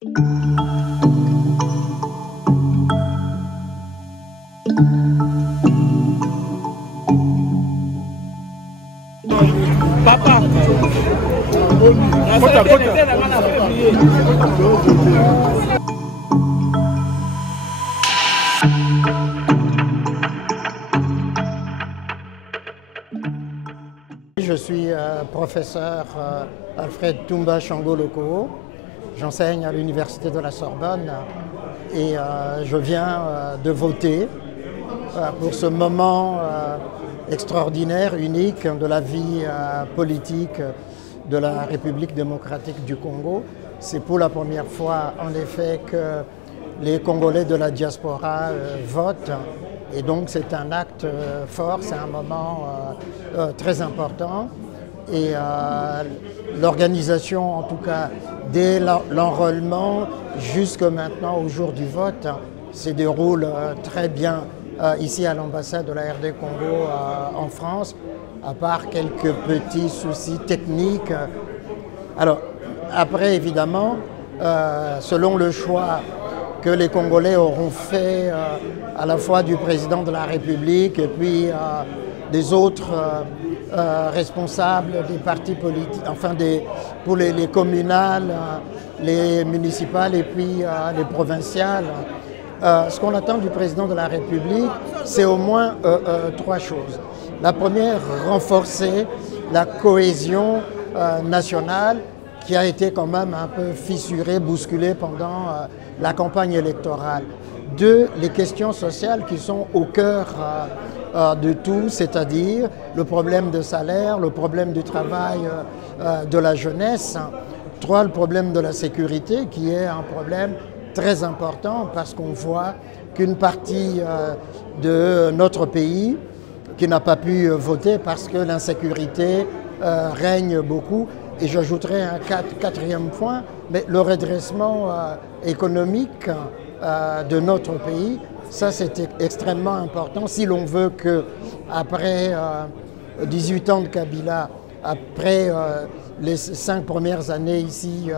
Papa, je suis professeur Alfred Toumba Changoloko. J'enseigne à l'Université de la Sorbonne et je viens de voter pour ce moment extraordinaire, unique de la vie politique de la République démocratique du Congo. C'est pour la première fois, en effet, que les Congolais de la diaspora votent. Et donc c'est un acte fort, c'est un moment très important. Et l'organisation, en tout cas, dès l'enrôlement jusque maintenant au jour du vote, se déroule très bien ici à l'ambassade de la RD Congo en France, à part quelques petits soucis techniques. Alors, après, évidemment, selon le choix que les Congolais auront fait à la fois du président de la République et puis des autres responsables des partis politiques, enfin pour les communales, les municipales et puis les provinciales. Ce qu'on attend du président de la République, c'est au moins trois choses. La première, renforcer la cohésion nationale qui a été quand même un peu fissurée, bousculée pendant la campagne électorale. Deux, les questions sociales qui sont au cœur de tout, c'est-à-dire le problème de salaire, le problème du travail de la jeunesse. Trois, le problème de la sécurité qui est un problème très important parce qu'on voit qu'une partie de notre pays qui n'a pas pu voter parce que l'insécurité règne beaucoup. Et j'ajouterai un quatrième point, mais le redressement économique de notre pays, ça c'est extrêmement important si l'on veut que après 18 ans de Kabila, après les 5 premières années ici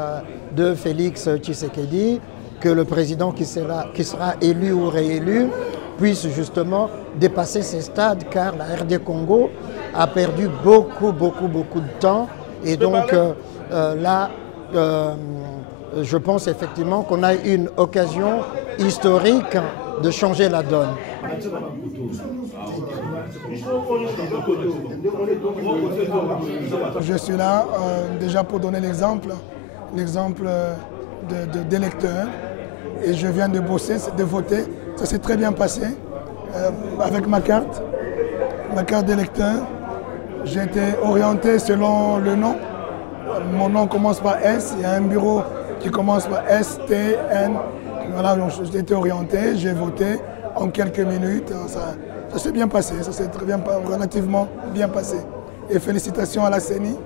de Félix Tshisekedi, que le président qui sera élu ou réélu puisse justement dépasser ces stades, car la RD Congo a perdu beaucoup de temps. Et donc là, je pense effectivement qu'on a une occasion historique de changer la donne. Je suis là déjà pour donner l'exemple d'électeur. Et je viens de bosser, de voter. Ça s'est très bien passé avec ma carte d'électeur. J'ai été orienté selon le nom. Mon nom commence par S. Il y a un bureau qui commence par S, T, N. Voilà, j'ai été orienté, j'ai voté en quelques minutes. Ça s'est bien passé, ça s'est relativement bien passé. Et félicitations à la CENI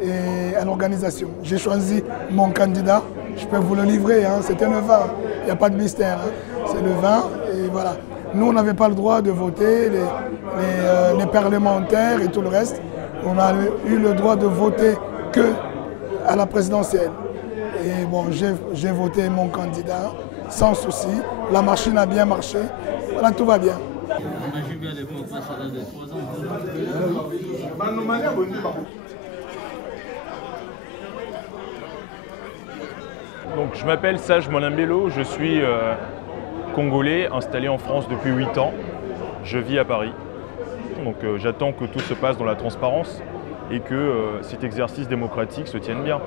et à l'organisation. J'ai choisi mon candidat. Je peux vous le livrer, hein. C'était le vin. Il n'y a pas de mystère. Hein. C'est le vin et voilà. Nous, on n'avait pas le droit de voter, les parlementaires et tout le reste. On a eu le droit de voter que à la présidentielle. Et bon, j'ai voté mon candidat sans souci. La machine a bien marché. Voilà, tout va bien. Donc, je m'appelle Sage Monambelo, je suis congolais installé en France depuis 8 ans. Je vis à Paris. Donc j'attends que tout se passe dans la transparence et que cet exercice démocratique se tienne bien.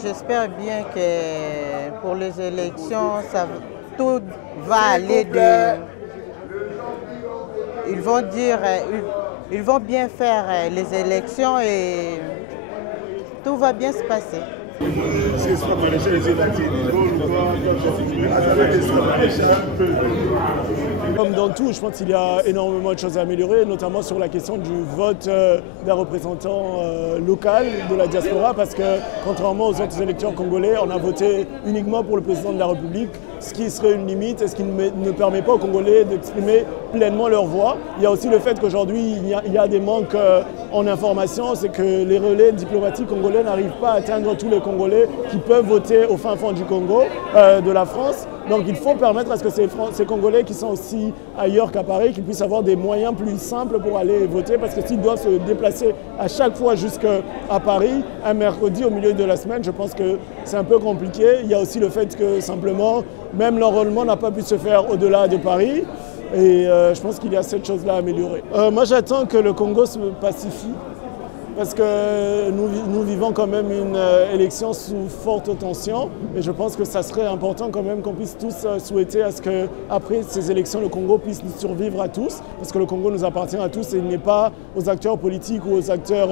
J'espère bien que pour les élections, tout va aller ils vont bien faire les élections et tout va bien se passer. Comme dans tout, je pense qu'il y a énormément de choses à améliorer, notamment sur la question du vote d'un représentant local de la diaspora, parce que contrairement aux autres électeurs congolais, on a voté uniquement pour le président de la République, ce qui serait une limite et ce qui ne permet pas aux Congolais d'exprimer pleinement leur voix. Il y a aussi le fait qu'aujourd'hui, il y a des manques en information, c'est que les relais diplomatiques congolais n'arrivent pas à atteindre tous les Congolais qui peuvent voter au fin fond du Congo, de la France. Donc il faut permettre à ce que ces Congolais qui sont aussi ailleurs qu'à Paris, qu'ils puissent avoir des moyens plus simples pour aller voter, parce que s'ils doivent se déplacer à chaque fois jusqu'à Paris, un mercredi au milieu de la semaine, je pense que c'est un peu compliqué. Il y a aussi le fait que simplement, même l'enrôlement n'a pas pu se faire au-delà de Paris. Et je pense qu'il y a cette chose-là à améliorer. Moi j'attends que le Congo se pacifie, parce que nous vivons quand même une élection sous forte tension, et je pense que ça serait important quand même qu'on puisse tous souhaiter à ce qu'après ces élections, le Congo puisse survivre à tous, parce que le Congo nous appartient à tous et il n'est pas aux acteurs politiques ou aux acteurs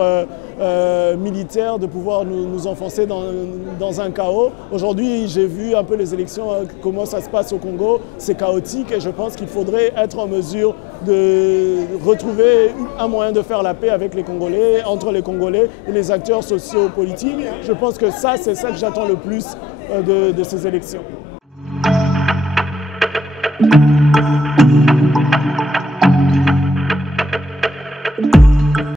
militaires de pouvoir nous enfoncer dans un chaos. Aujourd'hui, j'ai vu un peu les élections, comment ça se passe au Congo, c'est chaotique et je pense qu'il faudrait être en mesure de retrouver un moyen de faire la paix avec les Congolais, entre les Congolais et les acteurs sociopolitiques. Je pense que ça, c'est ça que j'attends le plus de ces élections.